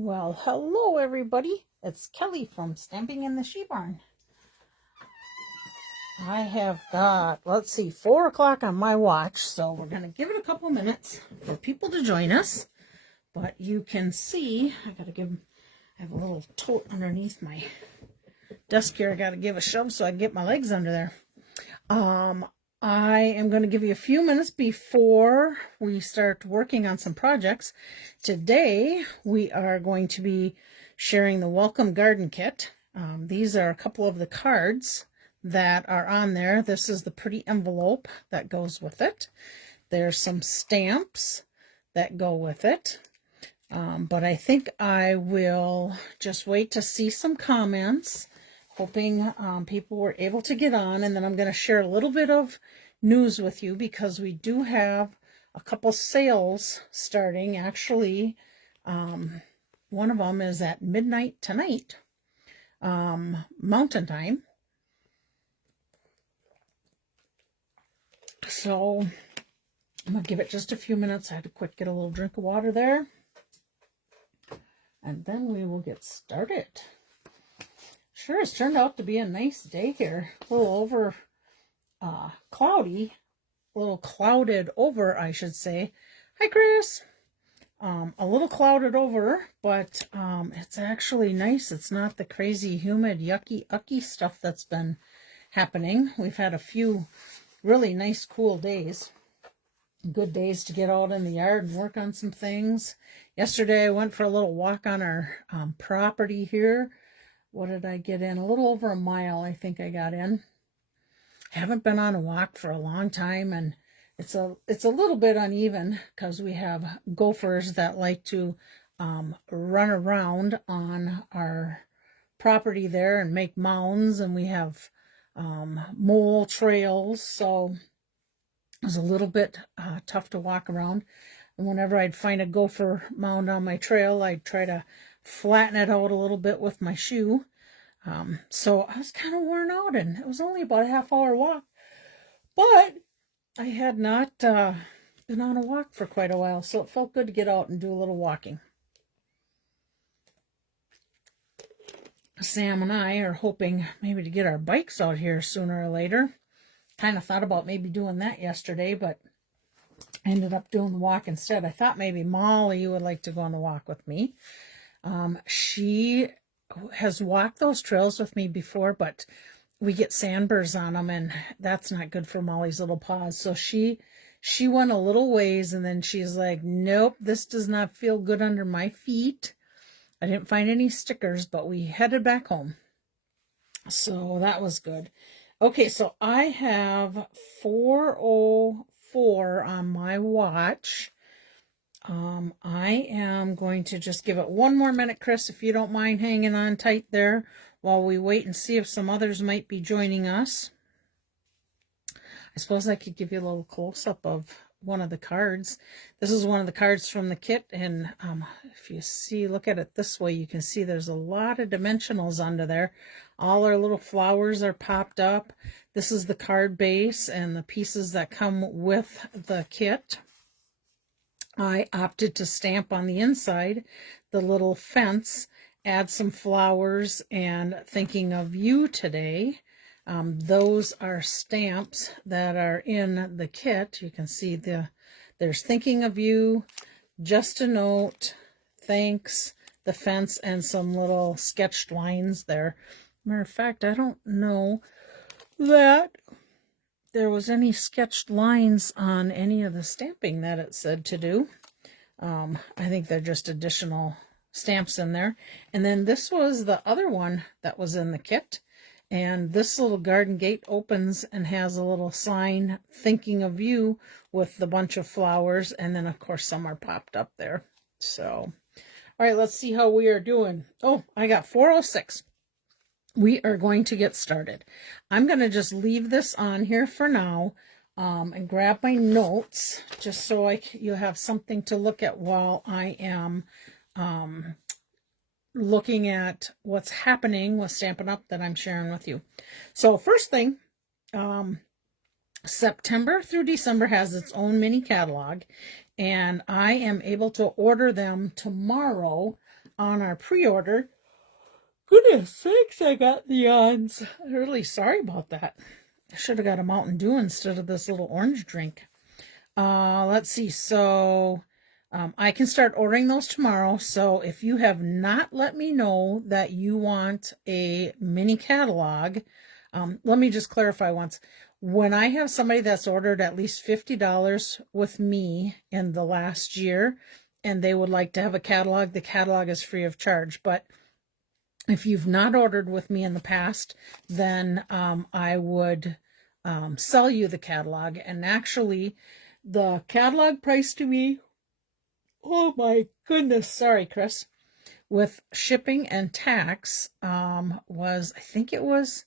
Well, hello everybody. It's Kelly from Stamping in the She Barn. I have got, let's see, 4 o'clock on my watch, so we're going to give it a couple minutes for people to join us. But you can see, I have a little tote underneath my desk here. I got to give a shove so I can get my legs under there. I am going to give you a few minutes before we start working on some projects. Today, we are going to be sharing the Welcome Garden Kit. These are a couple of the cards that are on there. This is the pretty envelope that goes with it. There's some stamps that go with it. But I think I will just wait to see some comments, hoping people were able to get on, and then I'm going to share a little bit of news with you because we do have a couple sales starting. Actually, one of them is at midnight tonight, Mountain Time. So I'm going to give it just a few minutes. I had to get a little drink of water there, and then we will get started. Sure has turned out to be a nice day here. A little over cloudy, a little clouded over, I should say. Hi, Chris. A little clouded over, but it's actually nice. It's not the crazy, humid, yucky, ucky stuff that's been happening. We've had a few really nice, cool days. Good days to get out in the yard and work on some things. Yesterday, I went for a little walk on our property here. What did I get in? A little over a mile, I think I got in. Haven't been on a walk for a long time, and it's a little bit uneven because we have gophers that like to run around on our property there and make mounds, and we have mole trails, so it was a little bit tough to walk around. And whenever I'd find a gopher mound on my trail, I'd try to flatten it out a little bit with my shoe. So I was kind of worn out, and it was only about a half-hour walk. But I had not been on a walk for quite a while, so it felt good to get out and do a little walking. Sam and I are hoping maybe to get our bikes out here sooner or later. Kind of thought about maybe doing that yesterday, but I ended up doing the walk instead. I thought maybe Molly would like to go on the walk with me. She has walked those trails with me before, but we get sandburrs on them, and that's not good for Molly's little paws. So she went a little ways, and then she's like, nope, this does not feel good under my feet. I didn't find any stickers, but we headed back home. So that was good. Okay, so I have 4:04 on my watch. I am going to just give it one more minute, Chris, if you don't mind hanging on tight there while we wait and see if some others might be joining us. I suppose I could give you a little close-up of one of the cards. This is one of the cards from the kit, and if you see, look at it this way, you can see there's a lot of dimensionals under there. All our little flowers are popped up. This is the card base and the pieces that come with the kit. I opted to stamp on the inside the little fence, add some flowers, and thinking of you today. Those are stamps that are in the kit. You can see there's thinking of you, just a note, thanks, the fence, and some little sketched lines there. Matter of fact, I don't know that there was any sketched lines on any of the stamping that it said to do. I think they're just additional stamps in there. And then this was the other one that was in the kit. And this little garden gate opens and has a little sign, thinking of you, with the bunch of flowers. And then, of course, some are popped up there. So, all right, let's see how we are doing. Oh, I got 4:06. We are going to get started. I'm going to just leave this on here for now and grab my notes just so you have something to look at while I am looking at what's happening with Stampin' Up! That I'm sharing with you. So first thing, September through December has its own mini catalog, and I am able to order them tomorrow on our pre-order. Goodness sakes, I got the yawns. I'm really sorry about that. I should have got a Mountain Dew instead of this little orange drink. Let's see. So I can start ordering those tomorrow. So if you have not let me know that you want a mini catalog, let me just clarify once. When I have somebody that's ordered at least $50 with me in the last year and they would like to have a catalog, the catalog is free of charge. But if you've not ordered with me in the past, then I would sell you the catalog. And actually, the catalog price to me, oh my goodness, sorry, Chris, with shipping and tax was, I think it was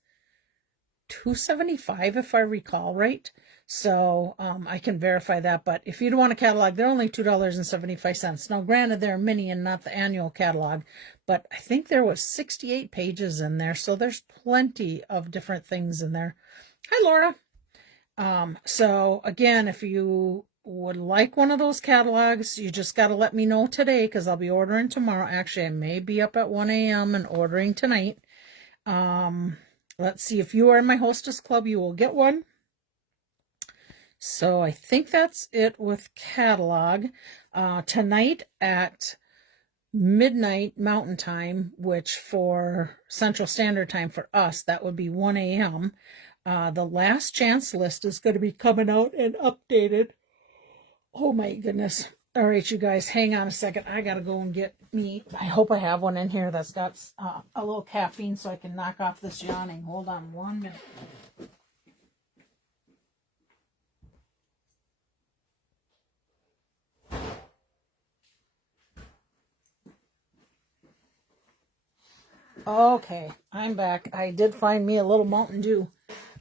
$2.75 if I recall right. So I can verify that. But if you don't want a catalog, they're only $2.75. Now, granted, they're mini and not the annual catalog, but I think there was 68 pages in there. So there's plenty of different things in there. Hi, Laura. So again, if you would like one of those catalogs, you just got to let me know today because I'll be ordering tomorrow. Actually, I may be up at 1 a.m. and ordering tonight. Let's see, if you are in my hostess club, you will get one. So I think that's it with catalog. Tonight at midnight Mountain Time, which for Central Standard Time for us, that would be 1 a.m., the last chance list is going to be coming out and updated. Oh my goodness. All right, you guys, hang on a second. I got to go and get me. I hope I have one in here that's got a little caffeine so I can knock off this yawning. Hold on 1 minute. Okay, I'm back. I did find me a little Mountain Dew.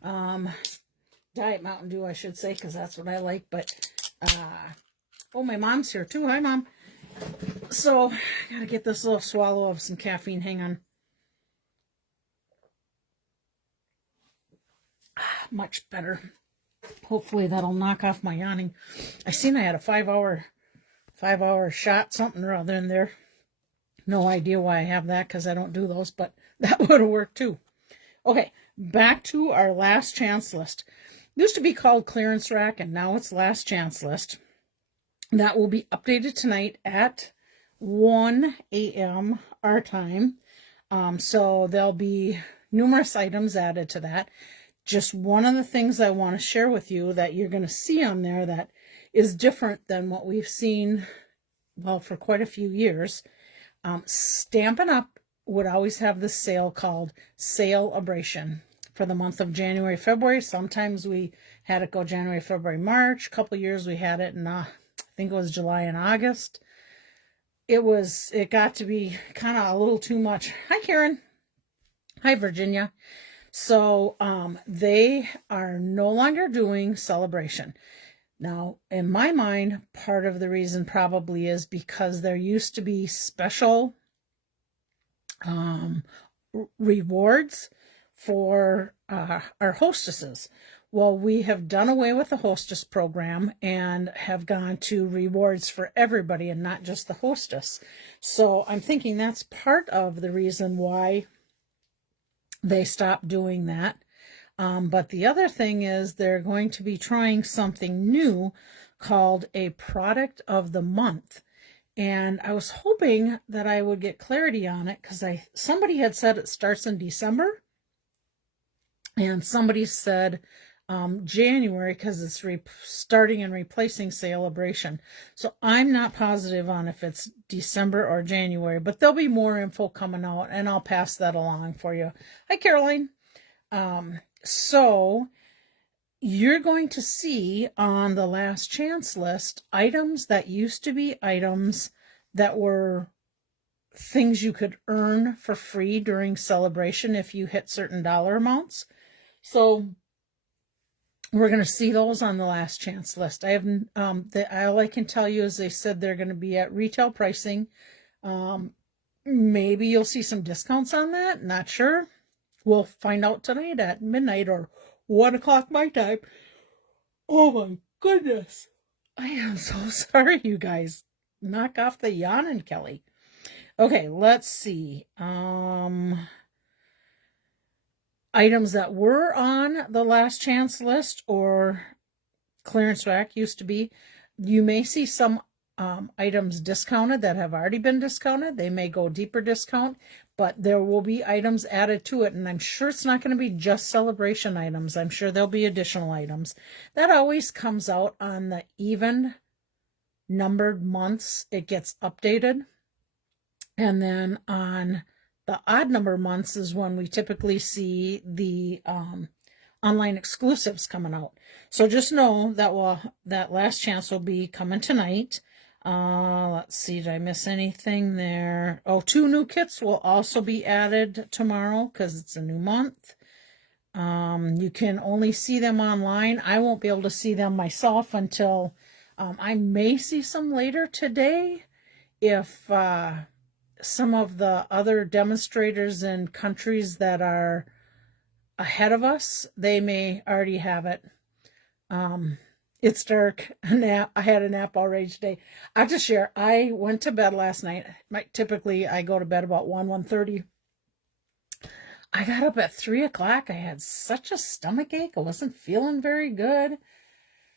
Diet Mountain Dew, I should say, because that's what I like. But, oh, my mom's here too. Hi, Mom. So, I gotta get this little swallow of some caffeine. Hang on. Much better. Hopefully that'll knock off my yawning. I seen I had a 5-hour shot, something or other in there. No idea why I have that because I don't do those, but that would have worked too. Okay, back to our last chance list. It used to be called clearance rack, and now it's last chance list. That will be updated tonight at 1 a.m. our time. So there'll be numerous items added to that. Just one of the things I want to share with you that you're going to see on there that is different than what we've seen, well, for quite a few years. Stampin' Up! Would always have this sale called Sale-abration for the month of January, February. Sometimes we had it go January, February, March. A couple years we had it in, I think it was July and August. It got to be kind of a little too much. Hi, Karen. Hi, Virginia. So they are no longer doing Celebration. Now, in my mind, part of the reason probably is because there used to be special rewards for our hostesses. Well, we have done away with the hostess program and have gone to rewards for everybody and not just the hostess. So I'm thinking that's part of the reason why they stopped doing that. But the other thing is they're going to be trying something new called a product of the month. And I was hoping that I would get clarity on it because somebody had said it starts in December. And somebody said January because it's starting and replacing Celebration. So I'm not positive on if it's December or January, but there'll be more info coming out and I'll pass that along for you. Hi, Caroline. So you're going to see on the last chance list items that used to be items that were things you could earn for free during Celebration if you hit certain dollar amounts. So we're going to see those on the last chance list. I haven't, all I can tell you is they said they're going to be at retail pricing. Maybe you'll see some discounts on that. Not sure. We'll find out tonight at midnight or 1 o'clock my time. Oh my goodness. I am so sorry, you guys. Knock off the yawning, Kelly. Okay, let's see. Items that were on the last chance list or clearance rack used to be. You may see some items discounted that have already been discounted. They may go deeper discount, but there will be items added to it, and I'm sure it's not going to be just celebration items. I'm sure there'll be additional items. That always comes out on the even numbered months. It gets updated. And then on the odd number months is when we typically see the online exclusives coming out. So just know that that last chance will be coming tonight. Let's see, did I miss anything there? Oh, 2 new kits will also be added tomorrow because it's a new month. You can only see them online. I won't be able to see them myself until I may see some later today if some of the other demonstrators in countries that are ahead of us, they may already have it. It's dark. I had a nap already today. I'll just share. I went to bed last night. Typically, I go to bed about 1:30. I got up at 3 o'clock. I had such a stomach ache. I wasn't feeling very good.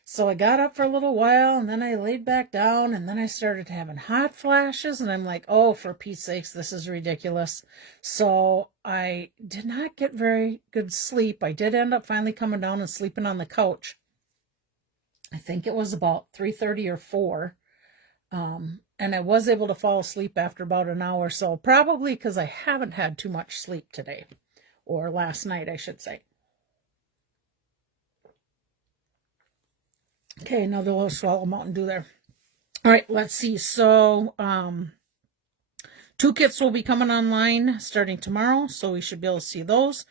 So I got up for a little while, and then I laid back down, and then I started having hot flashes, and I'm like, oh, for Pete's sakes, this is ridiculous. So I did not get very good sleep. I did end up finally coming down and sleeping on the couch. I think it was about 3:30 or 4. And I was able to fall asleep after about an hour or so, probably because I haven't had too much sleep today, or last night, I should say. Okay, another little swallow Mountain Dew there. All right, let's see. So, 2 kits will be coming online starting tomorrow, so we should be able to see those.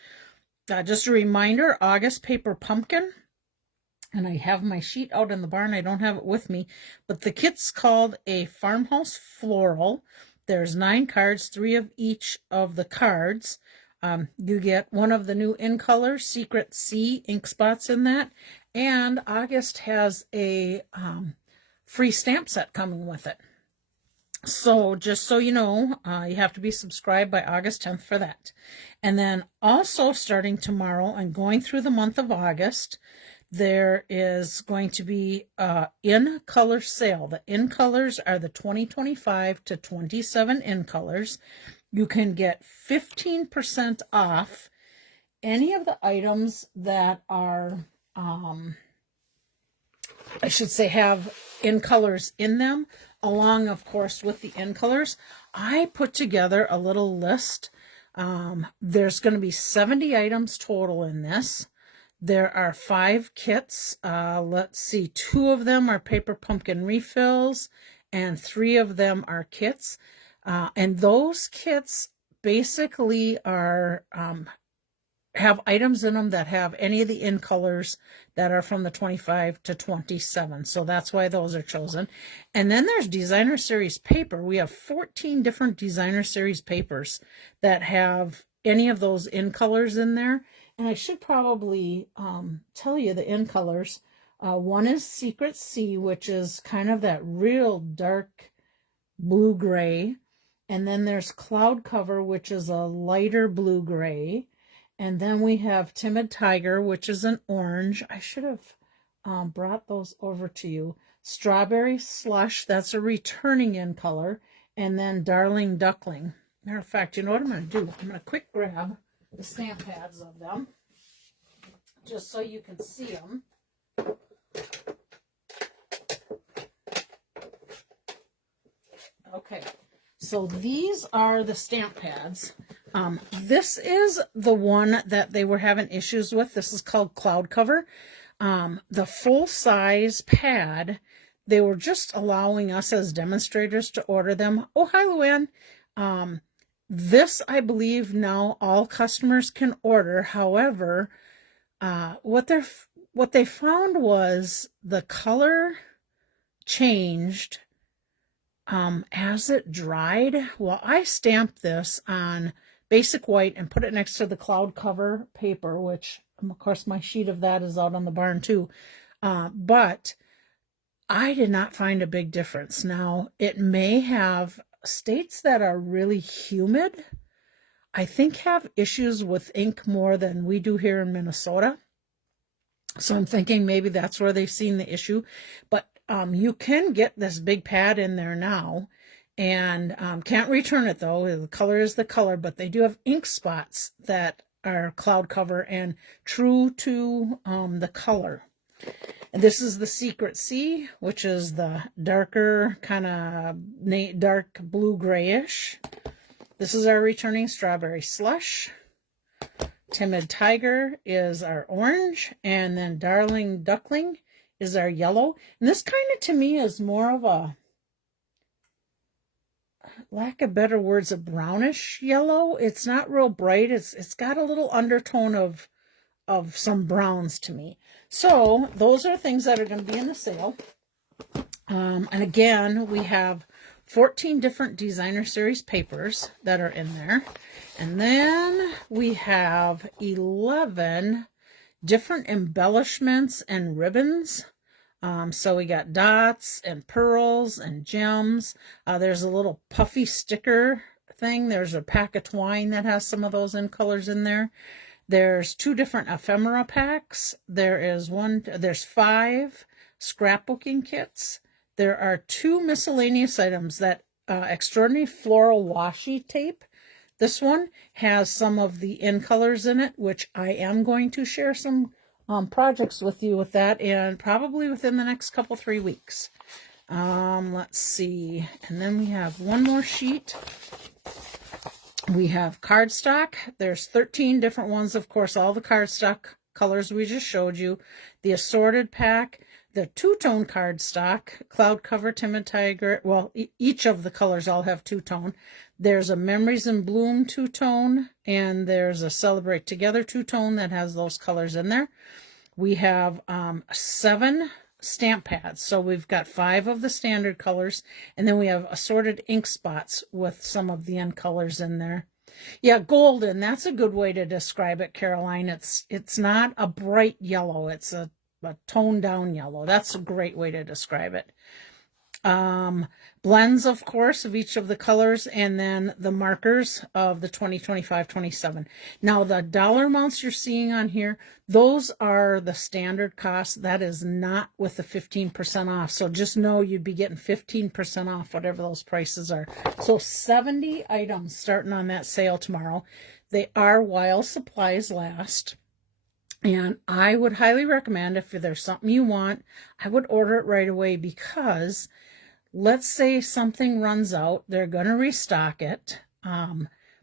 Just a reminder, August paper pumpkin. And I have my sheet out in the barn. I don't have it with me. But the kit's called a Farmhouse Floral. There's 9 cards, 3 of each of the cards. You get one of the new in color Secret C ink spots in that. And August has a free stamp set coming with it. So just so you know, you have to be subscribed by August 10th for that. And then also starting tomorrow and going through the month of August, there is going to be in color sale. The in colors are the 2025 to 27 in colors. You can get 15% off any of the items that are, I should say, have in colors in them, along, of course, with the in colors. I put together a little list. There's going to be 70 items total in this. There are 5 kits. Let's see, 2 of them are paper pumpkin refills, and 3 of them are kits. And those kits basically are have items in them that have any of the in colors that are from the 25 to 27. So that's why those are chosen. And then there's designer series paper. We have 14 different designer series papers that have any of those in colors in there. And I should probably tell you the in colors. One is Secret C, which is kind of that real dark blue-gray. And then there's Cloud Cover, which is a lighter blue-gray. And then we have Timid Tiger, which is an orange. I should have brought those over to you. Strawberry Slush, that's a returning in color. And then Darling Duckling. Matter of fact, you know what I'm going to do? I'm going to quick grab the stamp pads of them, just so you can see them. Okay, so these are the stamp pads. This is the one that they were having issues with. This is called Cloud Cover. The full-size pad, they were just allowing us as demonstrators to order them. Oh, hi, Luann. This, I believe, now all customers can order. However, what they found was the color changed as it dried. Well, I stamped this on basic white and put it next to the Cloud Cover paper, which, of course, my sheet of that is out on the barn too. But I did not find a big difference. Now, it may have states that are really humid, I think, have issues with ink more than we do here in Minnesota. So I'm thinking maybe that's where they've seen the issue. But you can get this big pad in there now, and can't return it though. The color is the color, but they do have ink spots that are cloud cover and true to the color. And this is the Secret Sea, which is the darker, kind of dark blue grayish. This is our returning Strawberry Slush. Timid Tiger is our orange, and then Darling Duckling is our yellow. And this kind of, to me, is more of a, lack of better words, a brownish yellow. It's not real bright. It's got a little undertone of some browns to me. So those are things that are going to be in the sale. And again, we have 14 different designer series papers that are in there. And then we have 11 different embellishments and ribbons. So we got dots and pearls and gems. There's a little puffy sticker thing. There's a pack of twine that has some of those in colors in there. There's 2 different ephemera packs. There's 5 scrapbooking kits. There are 2 miscellaneous items, that Extraordinary Floral Washi tape. This one has some of the in colors in it, which I am going to share some projects with you with that, and probably within the next couple 3 weeks. Let's see. And then we have one more sheet. We have cardstock. There's 13 different ones, of course, all the cardstock colors we just showed you. The assorted pack, the 2-tone cardstock, cloud cover, Timid Tiger. Well, each of the colors all have 2-tone. There's a Memories in Bloom 2-tone, and there's a Celebrate Together 2-tone that has those colors in there. We have 7 stamp pads. So we've got 5 of the standard colors, and then we have assorted ink spots with some of the end colors in there. Yeah, golden, that's a good way to describe it, Caroline. It's not a bright yellow. It's a toned down yellow. That's a great way to describe it. Blends, of course, of each of the colors, and then the markers of the 2025-27. Now, the dollar amounts you're seeing on here, those are the standard cost. That is not with the 15% off. So just know you'd be getting 15% off whatever those prices are. So 70 items starting on that sale tomorrow. They are while supplies last. And I would highly recommend, if there's something you want, I would order it right away, because let's say something runs out, they're going to restock it,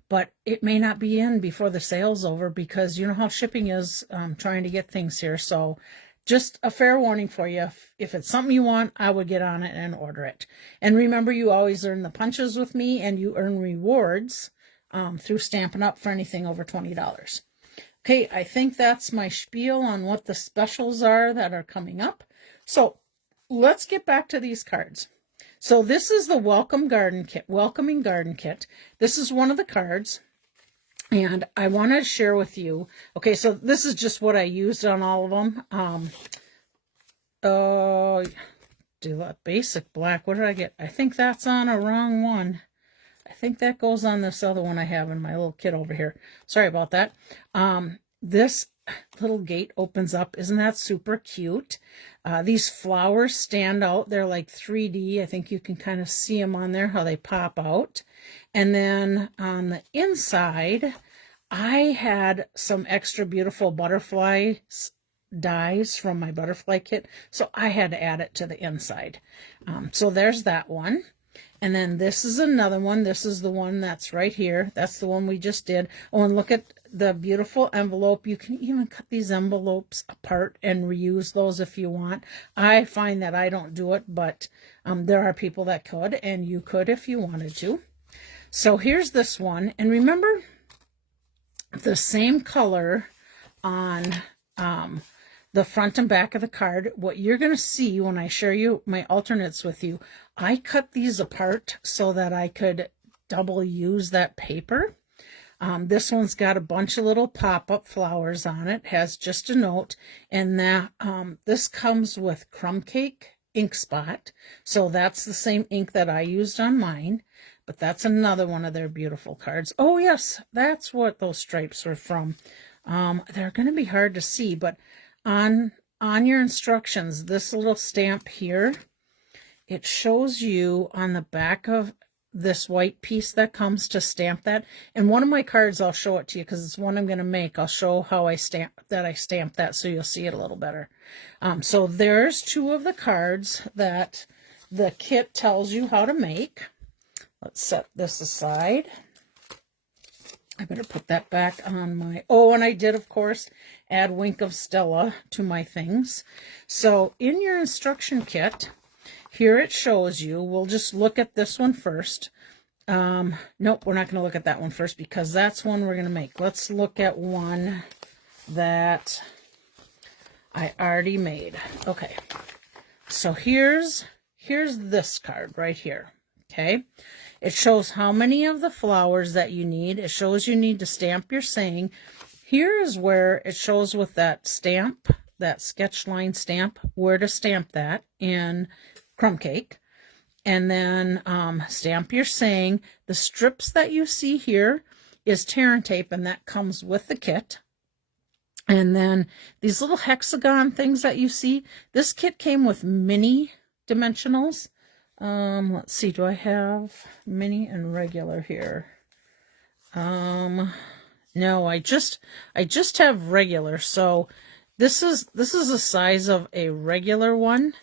but it may not be in before the sale's over, because you know how shipping is, trying to get things here. So just a fair warning for you. If it's something you want, I would get on it and order it. And remember, you always earn the punches with me, and you earn rewards through Stampin' Up! For anything over $20. Okay, I think that's my spiel on what the specials are that are coming up. So let's get back to these cards. So this is the Welcoming Garden Kit. This is one of the cards, and I want to share with you. Okay, so this is just what I used on all of them. Do that basic black. What did I get? I think that's on a wrong one. I think that goes on this other one I have in my little kit over here. Sorry about that. This little gate opens up. Isn't that super cute? These flowers stand out. They're like 3D. I think you can kind of see them on there, how they pop out. And then on the inside, I had some extra beautiful butterfly dies from my butterfly kit, so I had to add it to the inside. So there's that one. And then this is another one. This is the one that's right here. That's the one we just did. Oh, and look at the beautiful envelope. You can even cut these envelopes apart and reuse those if you want. I find that I don't do it, but there are people that could, and you could if you wanted to. So here's this one. And remember, the same color on the front and back of the card. What you're going to see when I share you my alternates with you, I cut these apart so that I could double use that paper. This one's got a bunch of little pop-up flowers on it, has just a note, and that this comes with Crumb Cake ink spot, so that's the same ink that I used on mine. But that's another one of their beautiful cards. Oh, yes, that's what those stripes were from. They're going to be hard to see, but on your instructions, this little stamp here, it shows you on the back of this white piece that comes to stamp that. And one of my cards, I'll show it to you because it's one I'm going to make. I'll show how I stamp that so you'll see it a little better. So there's 2 of the cards that the kit tells you how to make. Let's set this aside. I better put that back on my... Oh, and I did, of course, add Wink of Stella to my things. So in your instruction kit, here it shows you, we'll just look at this one first. Nope, we're not going to look at that one first because that's one we're going to make. Let's look at one that I already made. Okay, so here's this card right here. Okay, it shows how many of the flowers that you need. It shows you need to stamp your saying. Here is where it shows with that stamp, that sketch line stamp, where to stamp that in crumb cake. And then stamp your saying. The strips that you see here is tear tape, and that comes with the kit. And then these little hexagon things that you see, this kit came with mini dimensionals. Let's see, do I have mini and regular here? No, I just have regular. So this is the size of a regular one,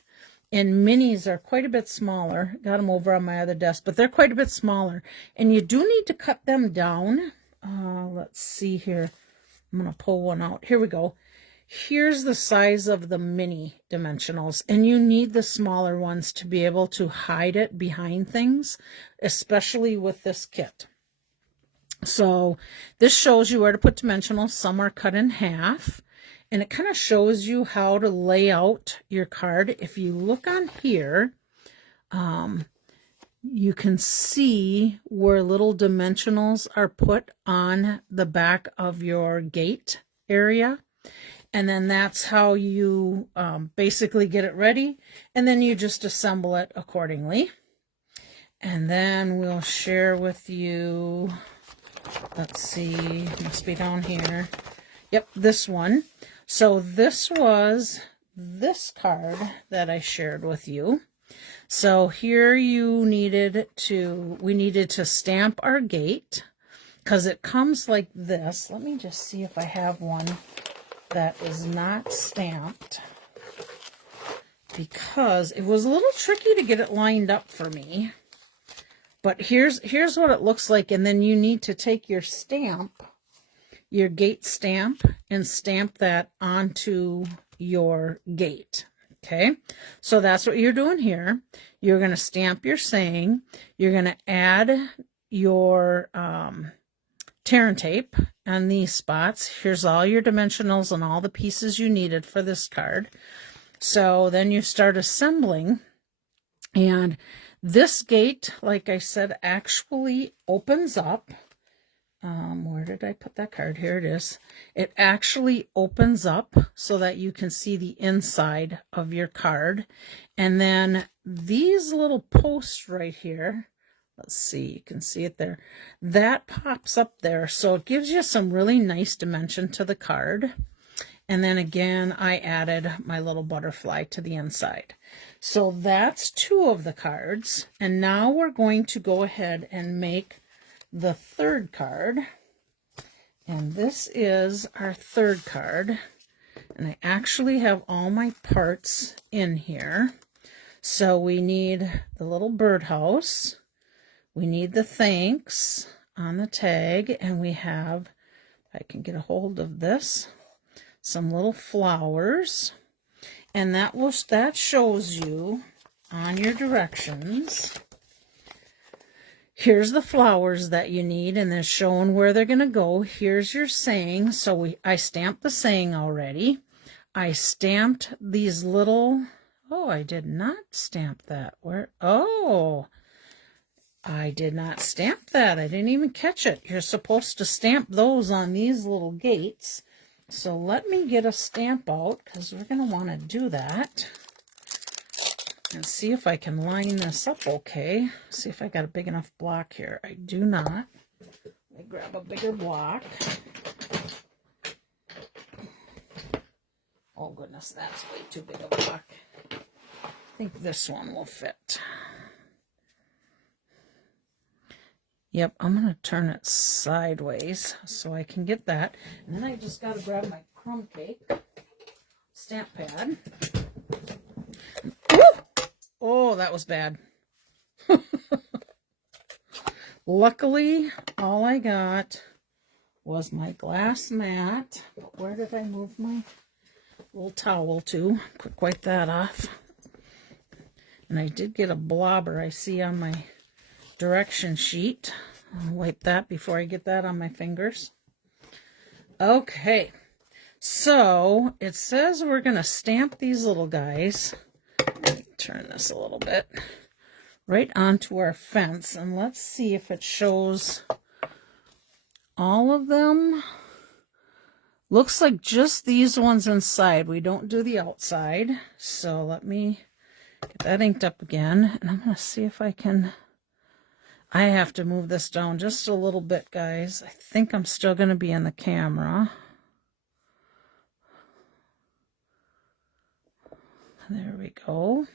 and minis are quite a bit smaller. Got them over on my other desk, but they're quite a bit smaller, and you do need to cut them down. Let's see here. I'm going to pull one out. Here we go. Here's the size of the mini dimensionals, and you need the smaller ones to be able to hide it behind things, especially with this kit. So this shows you where to put dimensionals. Some are cut in half, and it kind of shows you how to lay out your card. If you look on here, you can see where little dimensionals are put on the back of your gate area. And then that's how you basically get it ready. And then you just assemble it accordingly. And then we'll share with you, let's see, must be down here. Yep, this one. So this was this card that I shared with you. So here we needed to stamp our gate because it comes like this. Let me just see if I have one that is not stamped, because it was a little tricky to get it lined up for me. But here's what it looks like, and then you need to take your stamp, your gate stamp, and stamp that onto your gate. Okay, so that's what you're doing here. You're going to stamp your saying. You're going to add your tear and tape on these spots. Here's all your dimensionals and all the pieces you needed for this card. So then you start assembling, and this gate, like I said, actually opens up. Where did I put that card? Here it is. It actually opens up so that you can see the inside of your card. And then these little posts right here, let's see, you can see it there. That pops up there. So it gives you some really nice dimension to the card. And then again, I added my little butterfly to the inside. So that's 2 of the cards. And now we're going to go ahead and make the 3rd card. And this is our 3rd card. And I actually have all my parts in here. So we need the little birdhouse. We need the thanks on the tag. And we have, if I can get a hold of this, some little flowers. And that shows you on your directions. Here's the flowers that you need, and they're showing where they're going to go. Here's your saying. So I stamped the saying already. I stamped these little, oh, I did not stamp that. Where? Oh, I did not stamp that. I didn't even catch it. You're supposed to stamp those on these little gates. So let me get a stamp out because we're going to want to do that. and see if I can line this up okay. See if I got a big enough block here. I do not. Let me grab a bigger block. Oh goodness, that's way too big a block. I think this one will fit. Yep, I'm going to turn it sideways so I can get that. And then I just got to grab my crumb cake stamp pad. Woo! Oh, that was bad. Luckily, all I got was my glass mat. But where did I move my little towel to? Quick wipe that off. And I did get a blobber I see on my direction sheet. I'll wipe that before I get that on my fingers. Okay, so it says we're going to stamp these little guys. Let me turn this a little bit. Right onto our fence, and let's see if it shows all of them. Looks like just these ones inside. We don't do the outside. So let me get that inked up again, and I'm going to see if I can... I have to move this down just a little bit, guys. I think I'm still going to be in the camera. There we go.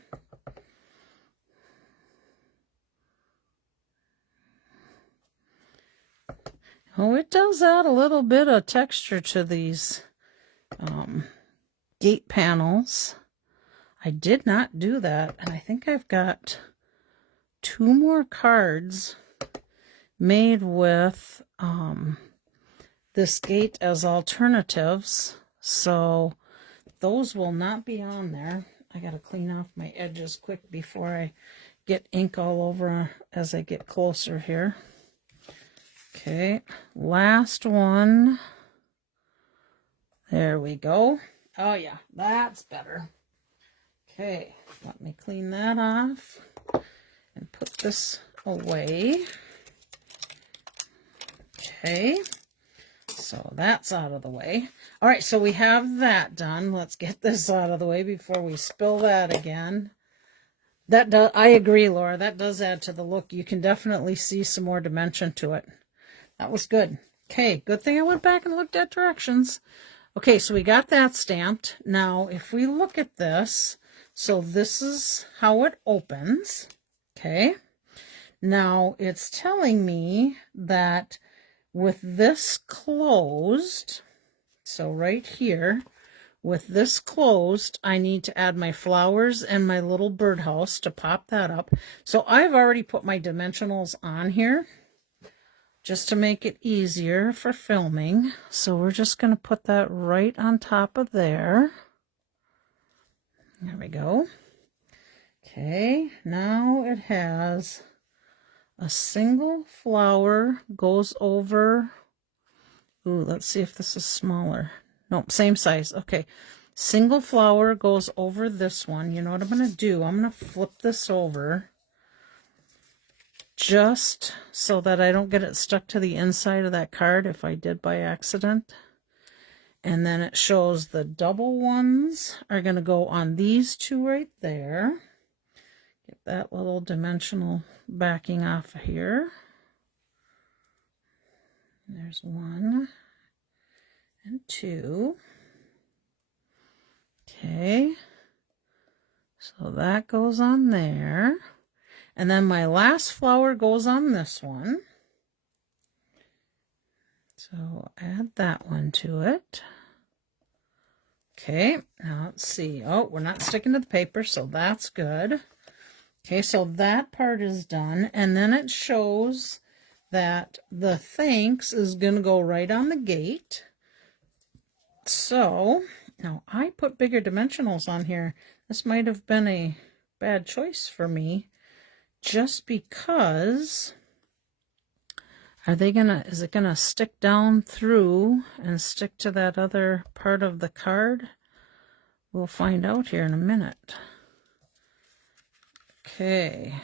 Oh, it does add a little bit of texture to these gate panels. I did not do that, and I think I've got 2 more cards made with this gate as alternatives, so those will not be on there. I gotta clean off my edges quick before I get ink all over as I get closer here. Okay, last one. There we go. Oh yeah, that's better. Okay, let me clean that off and put this away. Okay, so that's out of the way. All right, so we have that done. Let's get this out of the way before we spill that again. I agree, Laura. That does add to the look. You can definitely see some more dimension to it. That was good. Okay, good thing I went back and looked at directions. Okay, so we got that stamped. Now, if we look at this, so this is how it opens. Okay, now it's telling me that with this closed, so right here, with this closed, I need to add my flowers and my little birdhouse to pop that up. So I've already put my dimensionals on here just to make it easier for filming. So we're just going to put that right on top of there. There we go. Okay, now it has a single flower goes over. Ooh, let's see if this is smaller. Nope, same size. Okay, single flower goes over this one. You know what I'm going to do? I'm going to flip this over just so that I don't get it stuck to the inside of that card if I did by accident. And then it shows the double ones are going to go on these 2 right there. Get that little dimensional backing off of here. There's 1 and 2. Okay, so that goes on there. And then my last flower goes on this one. So add that one to it. Okay, now let's see. Oh, we're not sticking to the paper, so that's good. Okay, so that part is done. And then it shows that the thanks is going to go right on the gate. So now I put bigger dimensionals on here. This might have been a bad choice for me. Just because, is it gonna stick down through and stick to that other part of the card? We'll find out here in a minute. Okay,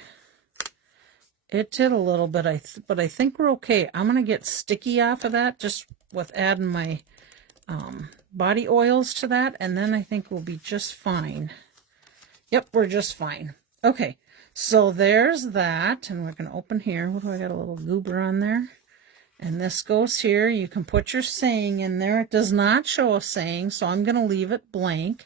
it did a little bit, but I think we're okay. I'm gonna get sticky off of that just with adding my body oils to that, and then I think we'll be just fine. Yep, we're just fine. Okay, so there's that, and we're going to open here. What do I got? A little goober on there. And this goes here. You can put your saying in there. It does not show a saying, so I'm going to leave it blank.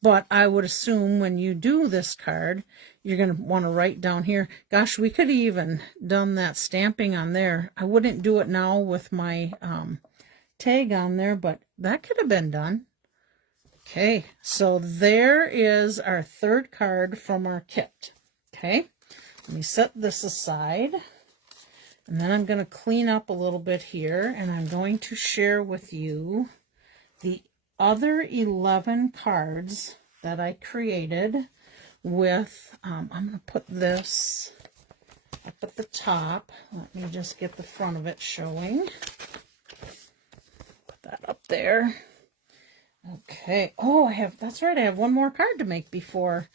But I would assume when you do this card, you're going to want to write down here. Gosh, we could even done that stamping on there. I wouldn't do it now with my tag on there, but that could have been done. Okay, so there is our third card from our kit. Okay, let me set this aside. And then I'm going to clean up a little bit here, and I'm going to share with you the other 11 cards that I created with, I'm going to put this up at the top. Let me just get the front of it showing. Put that up there. Okay. Oh, that's right. I have one more card to make before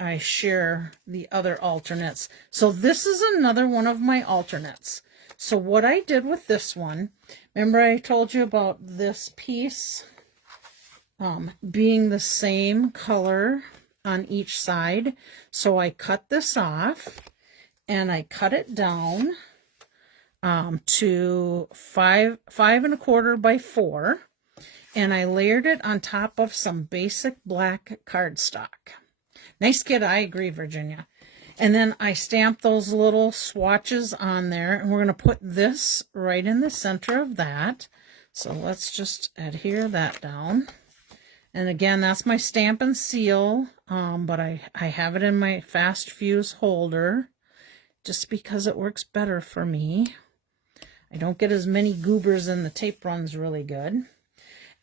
I share the other alternates. So this is another one of my alternates. So what I did with this one, remember I told you about this piece being the same color on each side. So I cut this off and I cut it down to 5 1/4 by 4. And I layered it on top of some basic black cardstock. Nice kit, I agree, Virginia. And then I stamped those little swatches on there, and we're going to put this right in the center of that. So let's just adhere that down. And again, that's my stamp and seal, but I have it in my fast fuse holder just because it works better for me. I don't get as many goobers and the tape runs really good.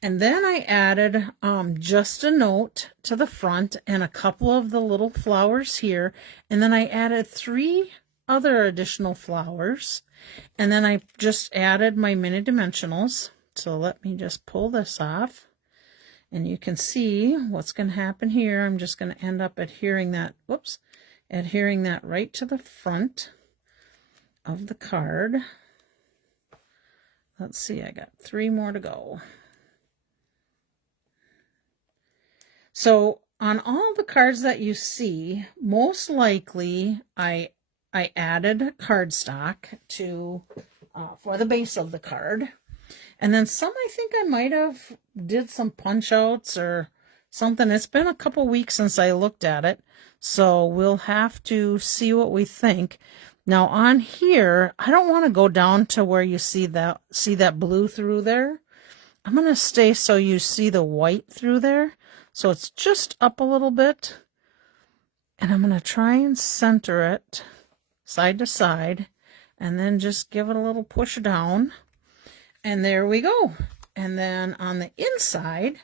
And then I added just a note to the front and a couple of the little flowers here. And then I added 3 other additional flowers. And then I just added my mini dimensionals. So let me just pull this off. And you can see what's going to happen here. I'm just going to end up adhering that, adhering that right to the front of the card. Let's see, I got 3 more to go. So on all the cards that you see, most likely I added cardstock to for the base of the card. And then some I think I might have did some punch outs or something. It's been a couple weeks since I looked at it, so we'll have to see what we think. Now on here, I don't want to go down to where you see that blue through there. I'm going to stay so you see the white through there. So it's just up a little bit, and I'm going to try and center it side to side, and then just give it a little push down, and there we go. And then on the inside,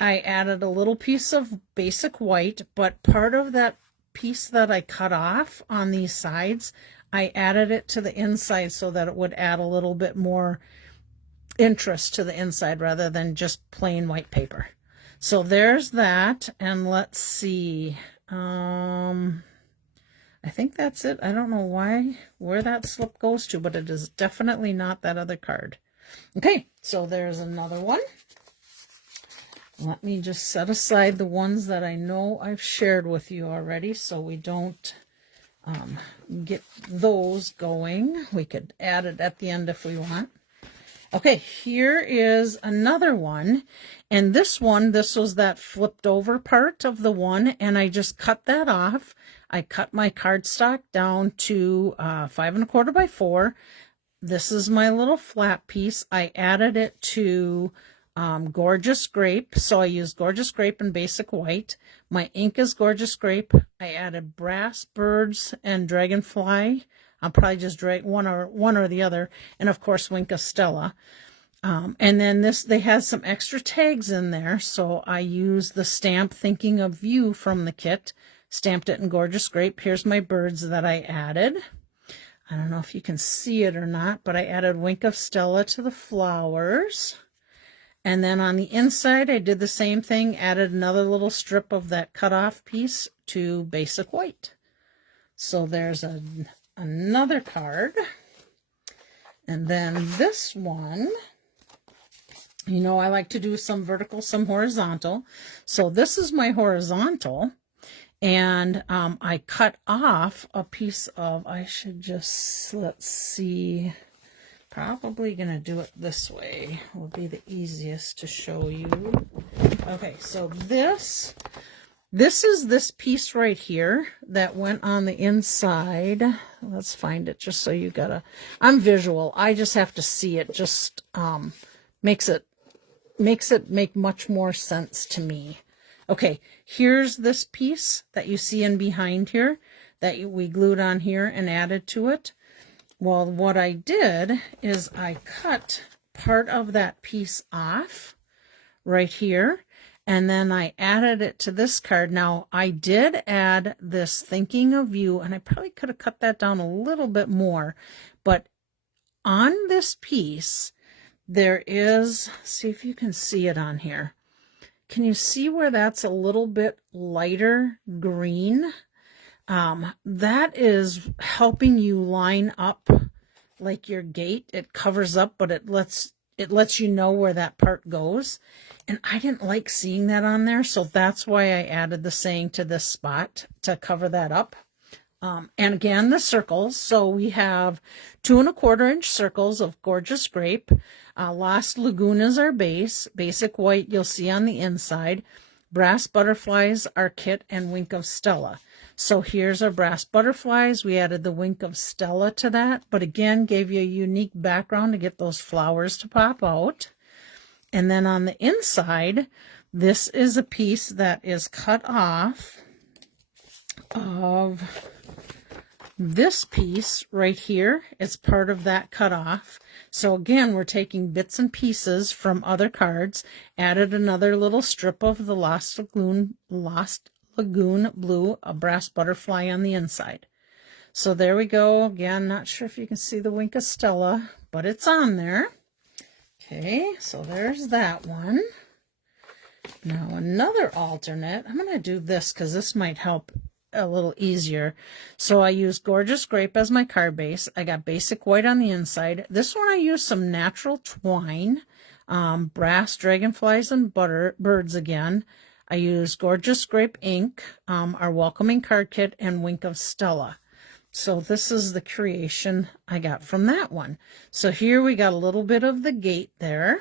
I added a little piece of basic white, but part of that piece that I cut off on these sides, I added it to the inside so that it would add a little bit more interest to the inside rather than just plain white paper. So there's that, and let's see. I think that's it. I don't know where that slip goes to, but it is definitely not that other card. Okay, so there's another one. Let me just set aside the ones that I know I've shared with you already so we don't get those going. We could add it at the end if we want. Okay, here is another one, and this was that flipped over part of the one, and I just cut that off. I cut my cardstock down to 5 1/4 by 4. This is my little flat piece. I added it to Gorgeous Grape, so I used Gorgeous Grape and basic white. My ink is Gorgeous Grape. I added Brass Birds and Dragonfly. I'll probably just drag one or the other, and of course Wink of Stella. And then they had some extra tags in there, so I used the stamp Thinking of You from the kit, stamped it in Gorgeous Grape. Here's my birds that I added. I don't know if you can see it or not, but I added Wink of Stella to the flowers. And then on the inside, I did the same thing, added another little strip of that cutoff piece to basic white. So there's another card. And then this one, you know, I like to do some vertical, some horizontal. So this is my horizontal. And I cut off a piece of, I should just, let's see, probably going to do it this way. Will be the easiest to show you. Okay, so this is this piece right here that went on the inside. Let's find it just so you gotta, I'm visual. I just have to see it. Just makes it make much more sense to me. Okay, here's this piece that you see in behind here that we glued on here and added to it. Well, what I did is I cut part of that piece off right here, and then I added it to this card. Now, I did add this thinking of you, and I probably could have cut that down a little bit more, but on this piece, there is, see if you can see it on here. Can you see where that's a little bit lighter green? That is helping you line up like your gate. It covers up, but it lets you know where that part goes. And I didn't like seeing that on there, so that's why I added the saying to this spot to cover that up. And again, the circles. So we have 2 1/4 inch circles of Gorgeous Grape. Lost Lagoon is our base. Basic White you'll see on the inside. Brass Butterflies, our kit, and Wink of Stella. So here's our brass butterflies. We added the Wink of Stella to that, but again, gave you a unique background to get those flowers to pop out. And then on the inside, this is a piece that is cut off of this piece right here. It's part of that cut off. So again, we're taking bits and pieces from other cards, added another little strip of the Lost Lagoon Blue, a brass butterfly on the inside. So there we go. Again, not sure if you can see the Wink of Stella, but it's on there. Okay, so there's that one. Now another alternate. I'm going to do this because this might help a little easier. So I use Gorgeous Grape as my card base. I got Basic White on the inside. This one I used some natural twine, brass dragonflies and birds again. I used Gorgeous Grape ink, our welcoming card kit, and Wink of Stella. So this is the creation I got from that one. So here we got a little bit of the gate there.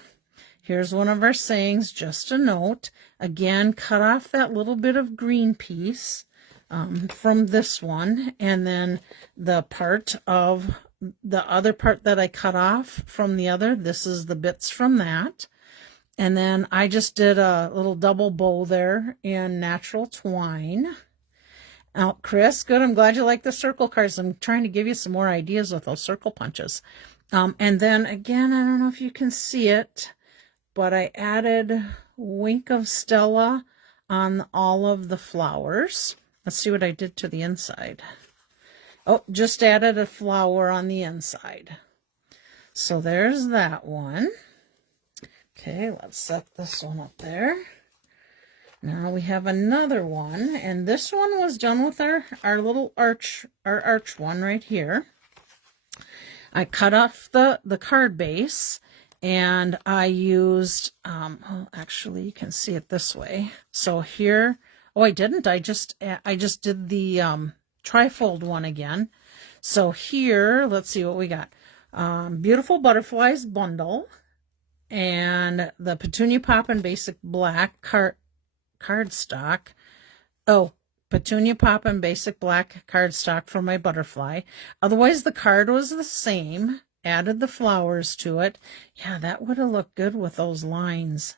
Here's one of our sayings, just a note. Again, cut off that little bit of green piece from this one, and then the other part that I cut off from the other, this is the bits from that. And then I just did a little double bow there in natural twine. Now, Chris, good. I'm glad you like the circle cards. I'm trying to give you some more ideas with those circle punches. And then again, I don't know if you can see it, but I added Wink of Stella on all of the flowers. Let's see what I did to the inside. Oh, just added a flower on the inside. So there's that one. Okay, let's set this one up there. Now we have another one, and this one was done with our little arch, our arch one right here. I cut off the card base, and I used, well, actually you can see it this way. So here, oh, I didn't, I just did the trifold one again. So here, let's see what we got. Beautiful Butterflies bundle, and the Petunia Poppin' Basic Black cardstock. Oh, Petunia Poppin' Basic Black cardstock for my butterfly. Otherwise, the card was the same. Added the flowers to it. Yeah, that would have looked good with those lines.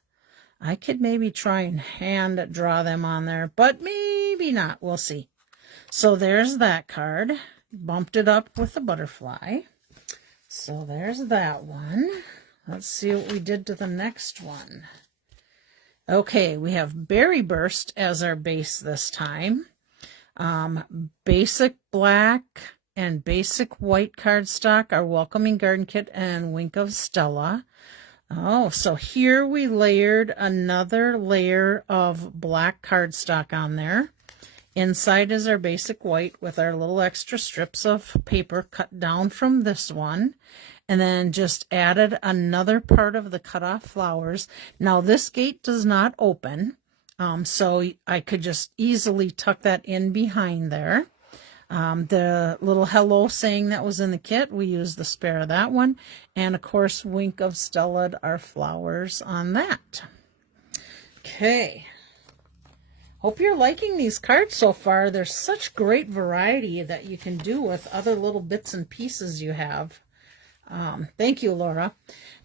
I could maybe try and hand draw them on there, but maybe not. We'll see. So there's that card. Bumped it up with the butterfly. So there's that one. Let's see what we did to the next one. Okay, we have Berry Burst as our base this time. Basic Black and Basic White cardstock, our Welcoming Garden Kit, and Wink of Stella. Oh, so here we layered another layer of black cardstock on there. Inside is our Basic White with our little extra strips of paper cut down from this one. And then just added another part of the cut off flowers. Now this gate does not open. So I could just easily tuck that in behind there. The little hello saying that was in the kit, we used the spare of that one. And of course, Wink of Stella, our flowers on that. Okay. Hope you're liking these cards so far. There's such great variety that you can do with other little bits and pieces you have. Thank you, Laura.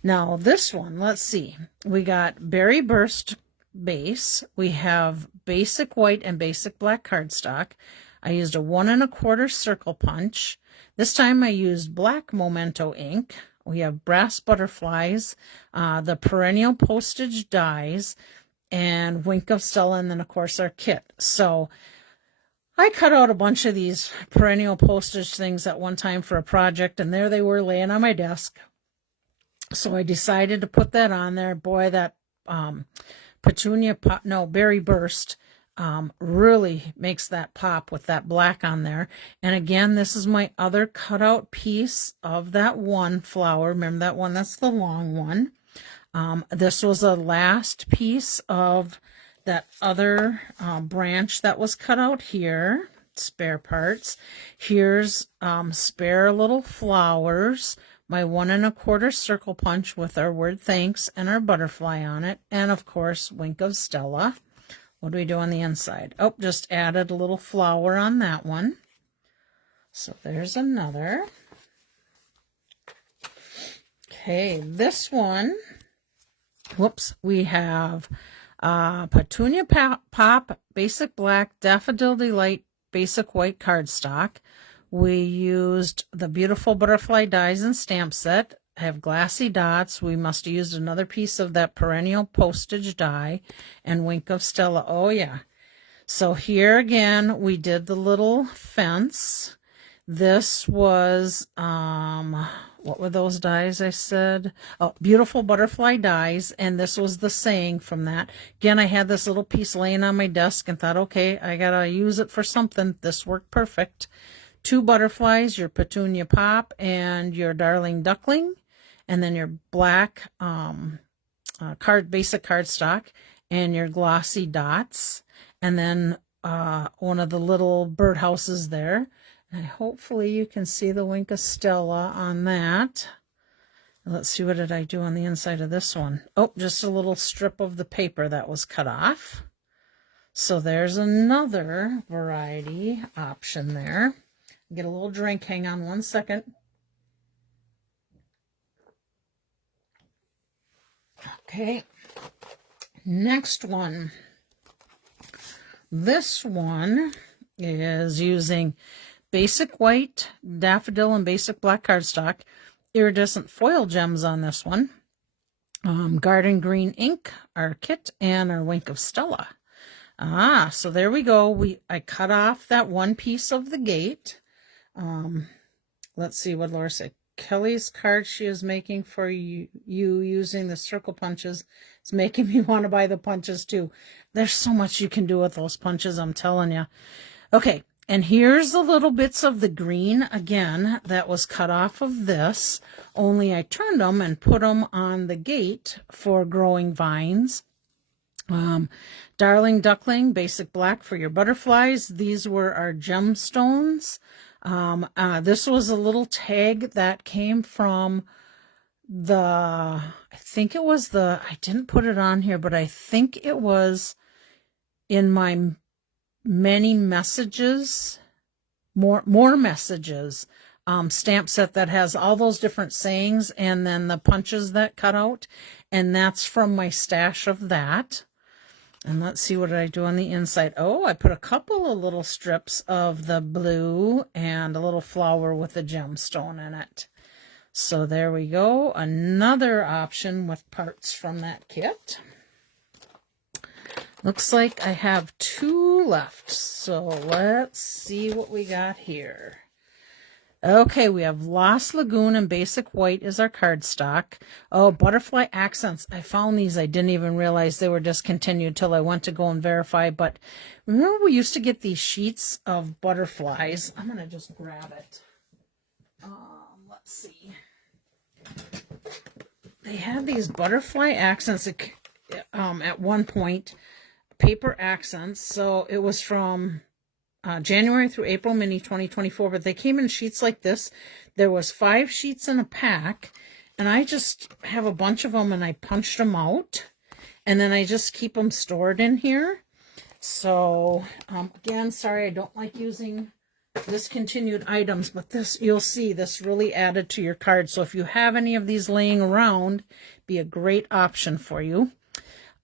Now this one, let's see. We got Berry Burst base. We have basic white and basic black cardstock. I used a 1 1/4 circle punch. This time I used black Memento ink. We have brass butterflies, the perennial postage dies, and Wink of Stella, and then of course our kit. So I cut out a bunch of these perennial postage things at one time for a project, and there they were laying on my desk. So I decided to put that on there. Boy, that Berry Burst really makes that pop with that black on there. And again, this is my other cutout piece of that one flower. Remember that one? That's the long one. This was the last piece of that other branch that was cut out here. Spare parts. Here's spare little flowers. My 1 1/4 circle punch with our word thanks and our butterfly on it. And of course, Wink of Stella. What do we do on the inside? Oh, just added a little flower on that one. So there's another. Okay, this one. Whoops, we have Petunia Pop, Basic Black, Daffodil Delight, Basic White cardstock. We used the beautiful butterfly dies and stamp set. I have glassy dots. We must have used another piece of that perennial postage die and Wink of Stella. Oh, yeah. So here again, we did the little fence. This was, what were those dies I said? Oh, beautiful butterfly dies. And this was the saying from that. Again, I had this little piece laying on my desk and thought, okay, I got to use it for something. This worked perfect. 2 butterflies, your Petunia Pop and your Darling Duckling. And then your black basic cardstock and your glossy dots. And then one of the little birdhouses there. And hopefully you can see the Wink of Stella on that. Let's see, what did I do on the inside of this one? Oh, just a little strip of the paper that was cut off. So there's another variety option there. Get a little drink. Hang on one second. Okay. Next one. This one is using basic white, daffodil, and basic black cardstock. Iridescent foil gems on this one. Garden green ink, our kit, and our Wink of Stella. So there we go. I cut off that one piece of the gate. Let's see what Laura said. Kelly's card she is making for you using the circle punches. It's making me want to buy the punches too. There's so much you can do with those punches, I'm telling you. Okay, and here's the little bits of the green, again, that was cut off of this. Only I turned them and put them on the gate for growing vines. Darling Duckling, basic black for your butterflies. These were our gemstones. This was a little tag that came from I didn't put it on here, but I think it was in my many messages, more messages, stamp set that has all those different sayings and then the punches that cut out. And that's from my stash of that. And let's see, what did I do on the inside? Oh, I put a couple of little strips of the blue and a little flower with a gemstone in it. So there we go. Another option with parts from that kit. Looks like I have 2 left. So let's see what we got here. Okay, we have Lost Lagoon and Basic White is our cardstock. Oh, Butterfly Accents. I found these. I didn't even realize they were discontinued till I went to go and verify. But remember, we used to get these sheets of butterflies. I'm going to just grab it. Let's see. They had these Butterfly Accents at one point. paper accents. So it was from January through April mini 2024, but they came in sheets like this. There was 5 sheets in a pack, and I just have a bunch of them, and I punched them out, and then I just keep them stored in here. So again, sorry, I don't like using discontinued items, but this, you'll see, this really added to your card. So if you have any of these laying around, be a great option for you.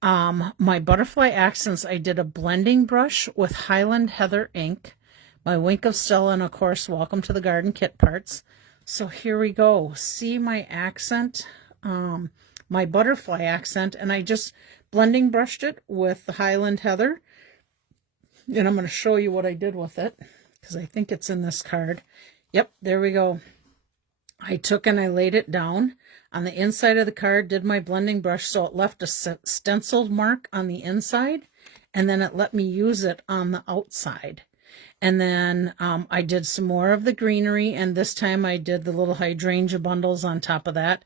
My butterfly accents, I did a blending brush with Highland Heather ink, my Wink of Stella, and of course, Welcome to the Garden kit parts. So here we go. See my accent, my butterfly accent, and I just blending brushed it with the Highland Heather. And I'm going to show you what I did with it, because I think it's in this card. Yep, there we go. I took and I laid it down on the inside of the card, did my blending brush, so it left a stenciled mark on the inside, and then it let me use it on the outside. And then I did some more of the greenery, and this time I did the little hydrangea bundles on top of that.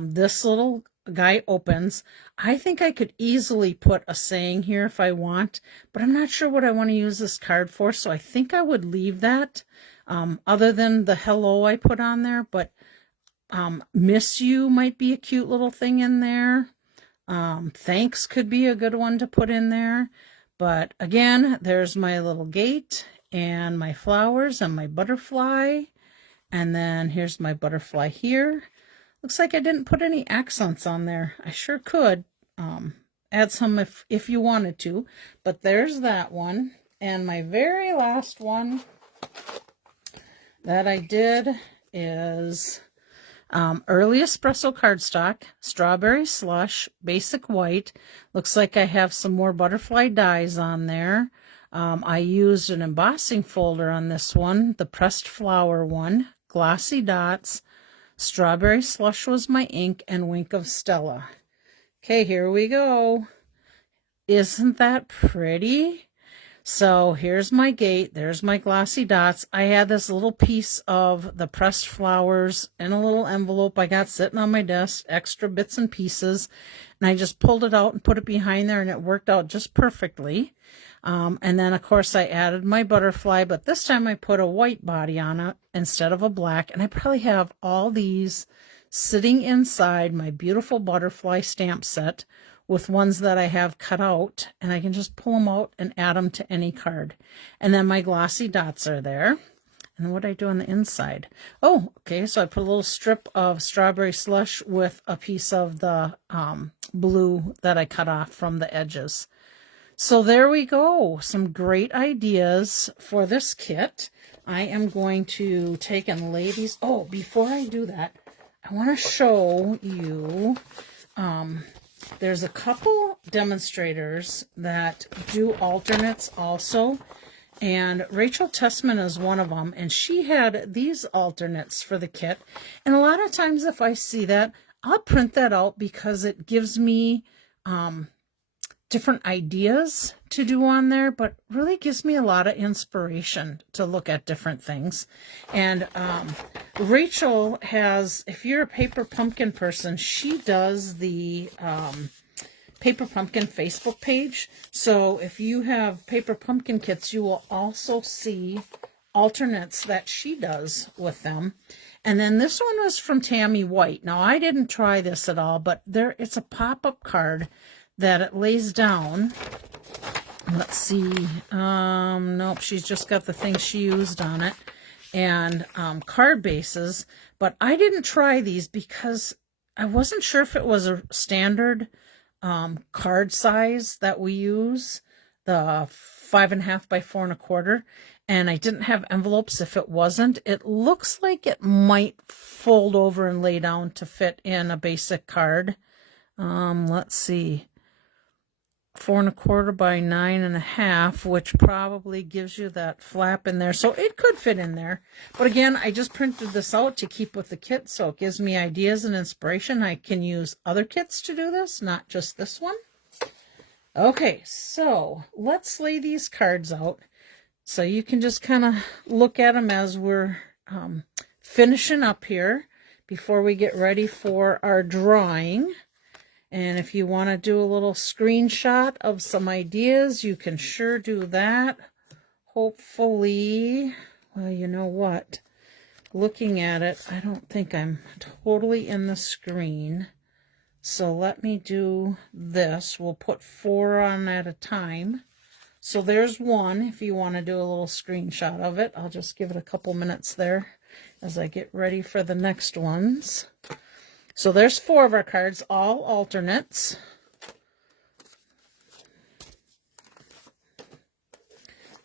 This little guy opens. I think I could easily put a saying here if I want, but I'm not sure what I want to use this card for, so I think I would leave that, other than the hello I put on there. But miss you might be a cute little thing in there. Thanks could be a good one to put in there. But again, there's my little gate and my flowers and my butterfly. And then here's my butterfly here. Looks like I didn't put any accents on there. I sure could add some if you wanted to. But there's that one. And my very last one that I did is Early Espresso cardstock, Strawberry Slush, Basic White. Looks like I have some more butterfly dies on there. I used an embossing folder on this one, the pressed flower one, glossy dots, Strawberry Slush was my ink, and Wink of Stella. Okay, here we go. Isn't that pretty? So here's my gate. There's my glossy dots. I had this little piece of the pressed flowers in a little envelope I got sitting on my desk, extra bits and pieces, and I just pulled it out and put it behind there, and it worked out just perfectly. And then, of course, I added my butterfly, but this time I put a white body on it instead of a black, and I probably have all these sitting inside my beautiful butterfly stamp set with ones that I have cut out, and I can just pull them out and add them to any card. And then my glossy dots are there. And what did I do on the inside? Oh, okay, so I put a little strip of Strawberry Slush with a piece of the blue that I cut off from the edges. So there we go. Some great ideas for this kit. I am going to take and lay these. Oh, before I do that, I want to show you, there's a couple demonstrators that do alternates also, and Rachel Tessman is one of them, and she had these alternates for the kit. And a lot of times if I see that, I'll print that out because it gives me different ideas to do on there, but really gives me a lot of inspiration to look at different things. And Rachel has, if you're a paper pumpkin person, she does the Paper Pumpkin Facebook page. So if you have paper pumpkin kits, you will also see alternates that she does with them. And then this one was from Tammy White. Now I didn't try this at all, but it's a pop-up card that it lays down. Let's see. Nope, she's just got the thing she used on it. And card bases. But I didn't try these because I wasn't sure if it was a standard card size that we use, the 5.5 by 4 1/4. And I didn't have envelopes if it wasn't. It looks like it might fold over and lay down to fit in a basic card. Let's see. 4 1/4 by 9.5, which probably gives you that flap in there. So it could fit in there. But again, I just printed this out to keep with the kit, so it gives me ideas and inspiration. I can use other kits to do this, not just this one. Okay, so let's lay these cards out so you can just kind of look at them as we're finishing up here before we get ready for our drawing. And if you want to do a little screenshot of some ideas, you can sure do that. Hopefully, well, you know what? Looking at it, I don't think I'm totally in the screen. So let me do this. We'll put 4 on at a time. So there's one, if you want to do a little screenshot of it. I'll just give it a couple minutes there as I get ready for the next ones. So there's 4 of our cards, all alternates.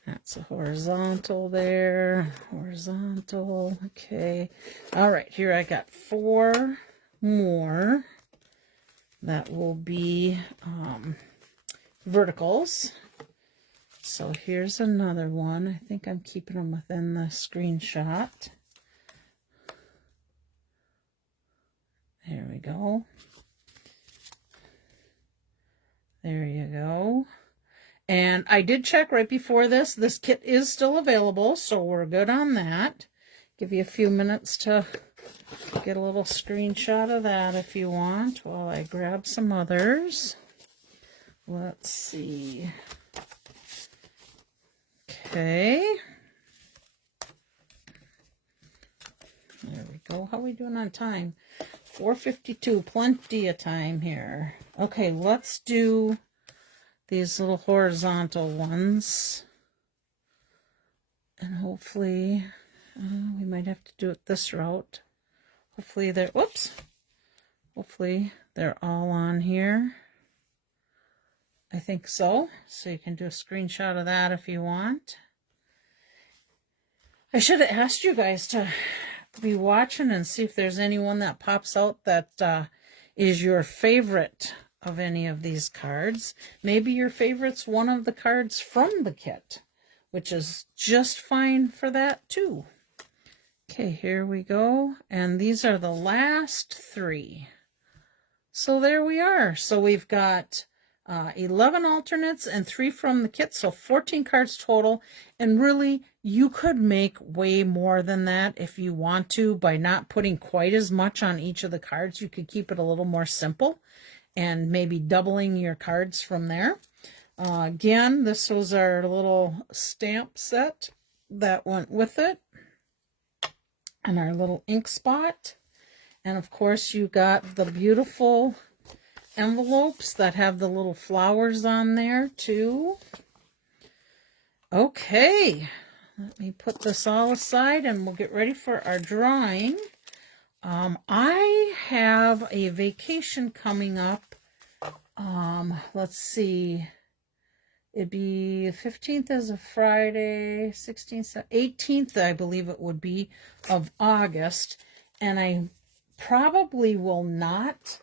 That's a horizontal there, horizontal, okay. All right, here I got 4 more. That will be verticals. So here's another one. I think I'm keeping them within the screenshot. There we go. There you go. And I did check right before this. This kit is still available, so we're good on that. Give you a few minutes to get a little screenshot of that if you want while I grab some others. Let's see. Okay. There we go. How are we doing on time? 4:52, plenty of time here. Okay, let's do these little horizontal ones. And hopefully, we might have to do it this route. Hopefully they're, whoops. Hopefully they're all on here. I think so. So you can do a screenshot of that if you want. I should have asked you guys to be watching and see if there's anyone that pops out that is your favorite of any of these cards. Maybe your favorite's one of the cards from the kit, which is just fine for that too. Okay, here we go. And these are the last 3. So there we are. So we've got 11 alternates and 3 from the kit, so 14 cards total. And really, you could make way more than that if you want to by not putting quite as much on each of the cards. You could keep it a little more simple and maybe doubling your cards from there. Again, this was our little stamp set that went with it, and our little ink spot. And of course, you got the beautiful envelopes that have the little flowers on there too. Okay, let me put this all aside and we'll get ready for our drawing. I have a vacation coming up. Let's see. It'd be 15th is a Friday, 16th, 18th, I believe it would be, of August. And I probably will not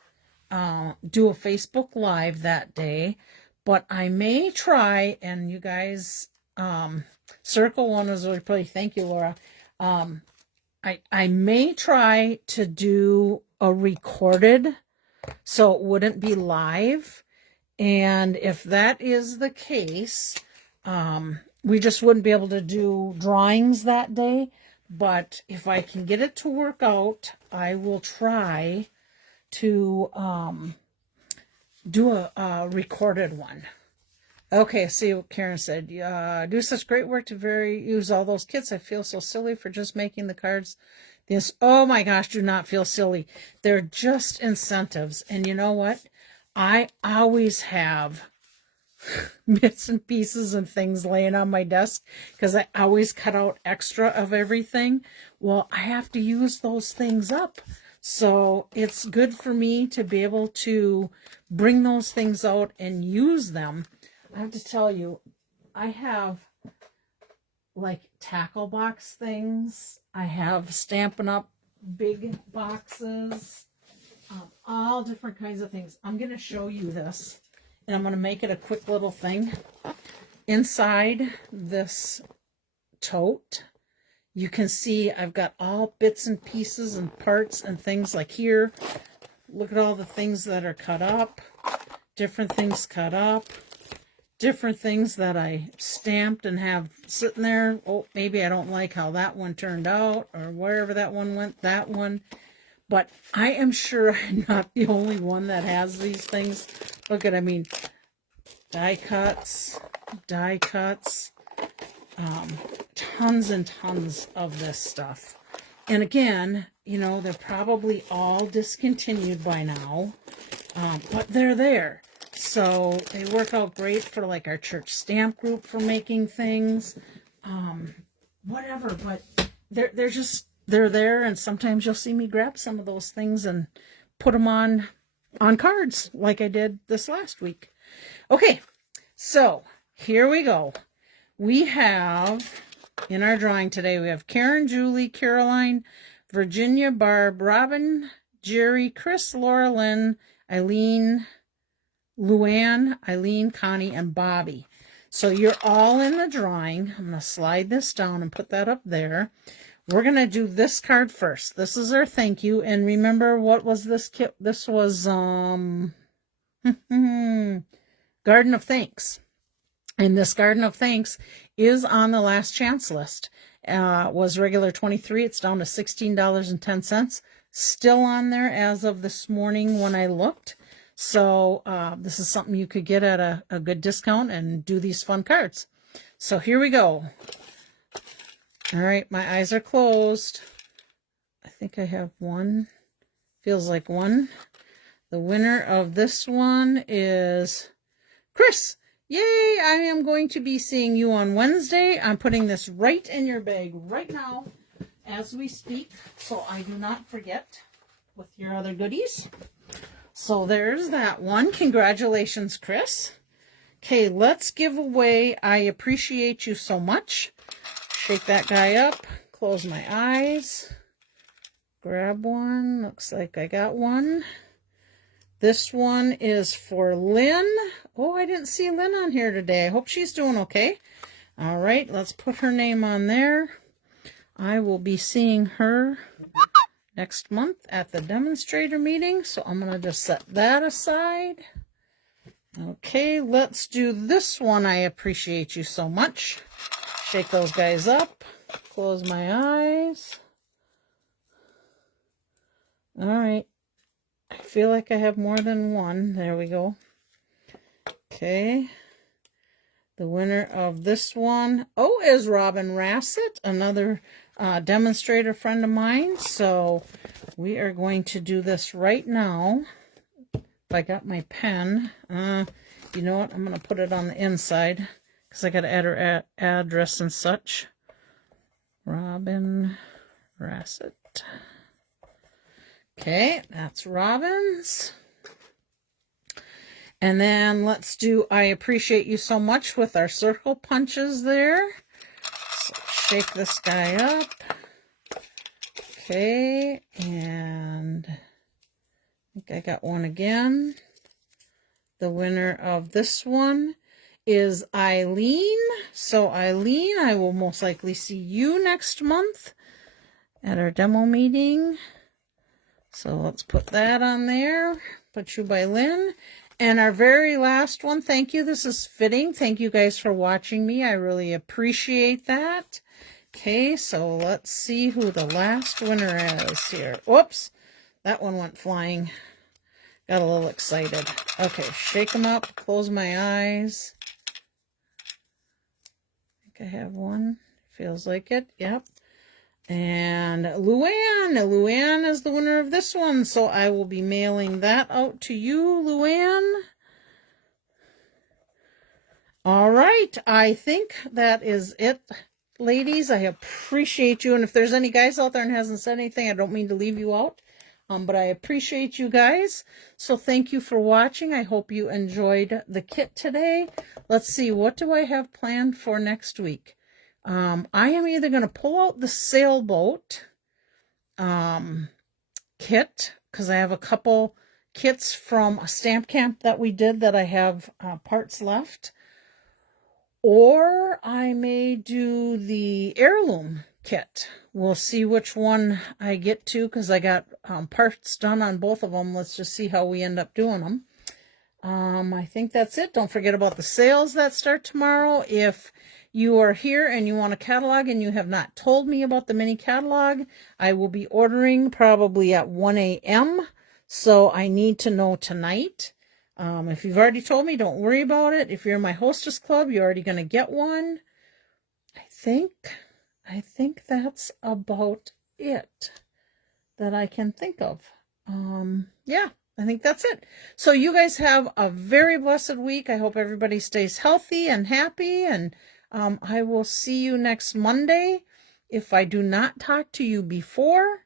do a Facebook Live that day, but I may try, and you guys, circle one is really pretty. Thank you, Laura. I may try to do a recorded so it wouldn't be live. And if that is the case, we just wouldn't be able to do drawings that day. But if I can get it to work out, I will try to do a recorded one. Okay, see what Karen said. Do such great work to use all those kits. I feel so silly for just making the cards. This, oh my gosh, do not feel silly. They're just incentives. And you know what? I always have bits and pieces and things laying on my desk because I always cut out extra of everything. Well, I have to use those things up. So it's good for me to be able to bring those things out and use them. I have to tell you, I have like tackle box things. I have Stampin' Up big boxes. All different kinds of things. I'm going to show you this, and I'm going to make it a quick little thing. Inside this tote, you can see I've got all bits and pieces and parts and things like here. Look at all the things that are cut up, different things cut up, different things that I stamped and have sitting there. Oh, maybe I don't like how that one turned out, or wherever that one went, that one. But I am sure I'm not the only one that has these things. Look at, I mean, die cuts, tons and tons of this stuff. And again, you know, they're probably all discontinued by now, but they're there. So they work out great for like our church stamp group for making things, whatever. But they're there, and sometimes you'll see me grab some of those things and put them on cards like I did this last week. Okay, so here we go. We have, in our drawing today, we have Karen, Julie, Caroline, Virginia, Barb, Robin, Jerry, Chris, Laura Lynn, Eileen, Luann, Eileen, Connie, and Bobby. So you're all in the drawing. I'm going to slide this down and put that up there. We're going to do this card first. This is our thank you. And remember, what was this kit? This was Garden of Thanks. And this Garden of Thanks is on the last chance list. Was regular $23. It's down to $16.10. Still on there as of this morning when I looked. So this is something you could get at a good discount and do these fun cards. So here we go. All right, my eyes are closed. I think I have one. Feels like one. The winner of this one is Chris. Yay, I am going to be seeing you on Wednesday. I'm putting this right in your bag right now as we speak, so I do not forget with your other goodies. So there's that one. Congratulations, Chris. Okay, let's give away I appreciate you so much. Shake that guy up. Close my eyes. Grab one. Looks like I got one. This one is for Lynn. Oh, I didn't see Lynn on here today. I hope she's doing okay. All right, let's put her name on there. I will be seeing her next month at the demonstrator meeting, so I'm going to just set that aside. Okay, let's do this one. I appreciate you so much. Shake those guys up. Close my eyes. All right. I feel like I have more than one. There we go. Okay. The winner of this one, is Robin Rassett, another demonstrator friend of mine. So we are going to do this right now. If I got my pen, you know what? I'm going to put it on the inside because I got to add her address and such. Robin Rassett. Okay, that's Robin's. And then let's do I appreciate you so much with our circle punches there. So shake this guy up. Okay, and I think I got one again. The winner of this one is Eileen. So Eileen, I will most likely see you next month at our demo meeting. So let's put that on there. Put you by Lynn. And our very last one, thank you. This is fitting. Thank you guys for watching me. I really appreciate that. Okay, so let's see who the last winner is here. Whoops, that one went flying. Got a little excited. Okay, shake them up. Close my eyes. I think I have one. Feels like it. Yep. And Luann is the winner of this one, so I will be mailing that out to you, Luann. All right, I think that is it, ladies. I appreciate you, and if there's any guys out there and hasn't said anything, I don't mean to leave you out, but I appreciate you guys. So thank you for watching. I hope you enjoyed the kit today. Let's see, what do I have planned for next week? I am either going to pull out the sailboat kit, because I have a couple kits from a stamp camp that we did that I have parts left, or I may do the heirloom kit. We'll see which one I get to, because I got parts done on both of them. Let's just see how we end up doing them. I think that's it. Don't forget about the sales that start tomorrow. If you are here and you want a catalog and you have not told me about the mini catalog, I will be ordering probably at 1 a.m. So I need to know tonight. If you've already told me, don't worry about it. If you're in my hostess club, you're already going to get one. I think that's about it that I can think of. Yeah, I think that's it. So you guys have a very blessed week. I hope everybody stays healthy and happy, and I will see you next Monday. If I do not talk to you before,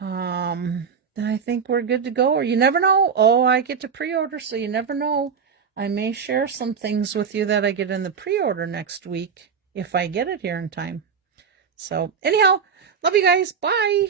then I think we're good to go. Or you never know. Oh, I get to pre-order, so you never know. I may share some things with you that I get in the pre-order next week if I get it here in time. So anyhow, love you guys. Bye.